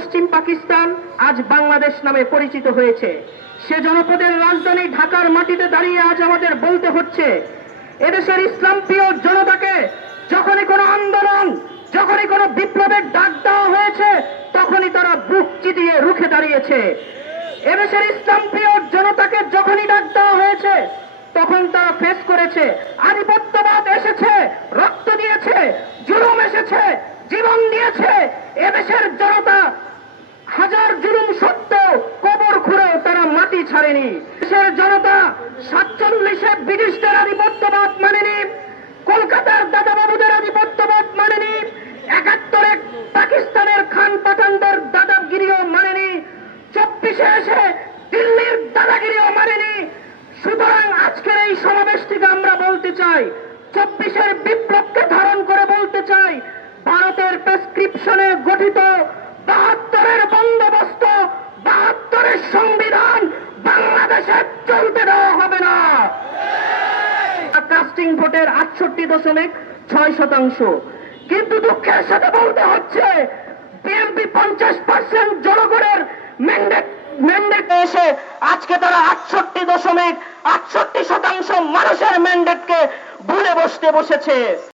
পশ্চিম পাকিস্তান আজ বাংলাদেশ নামে পরিচিত হয়েছে। সে জনপদের রাজধানী ঢাকার মাটিতে দাঁড়িয়ে আজ আমাদের বলতে হচ্ছে, এদেশের ইসলাম প্রিয় জনতাকে যখনই কোনো আন্দোলন, যখনই কোনো বিপ্লবের ডাক দেওয়া হয়েছে, তখনই তারা বুক চিতিয়ে রুখে দাঁড়িয়েছে। এদেশের ইসলাম প্রিয় জনতাকে যখনই ডাক দেওয়া হয়েছে, তখন তারা ফেস করেছে আধিপত্যবাদ এসেছে, রক্ত দিয়েছে, জুলুম এসেছে, জীবন দিয়েছে। এদেশের জনতা হাজার জুলুম সত্ত্বেও কবর খুঁড়েও তারা মাটি ছাড়েনি। দেশের জনতা 47-এ ব্রিটিশদের আধিপত্যবাদ মানেনি, কলকাতার দাদাবাবুদের আধিপত্যবাদ মানেনি, 71-এ পাকিস্তানের খান পাঠানদের দাদাগিরিও মানেনি, 24-এ এসে দিল্লির দাদাগিরিও মানেনি। সুতরাং আজকের এই সমাবেশ থেকে আমরা বলতে চাই, 24-এর বিপ্লবকে ধারণ করে বলতে চাই, ভারতের প্রেসক্রিপশনে গঠিত 72-এর বন্দোবস্ত, 72-এর সংবিধান বাংলাদেশে চলতে দেওয়া হবে না। কাস্টিং ভোটের 68.6%, কিন্তু দুঃখের সাথে বলতে হচ্ছে বিএনপি 50% জনগণের ম্যান্ডেট এসে আজকে তারা 68.68% মানুষের ম্যান্ডেটকে ভুলে বসতে বসেছে।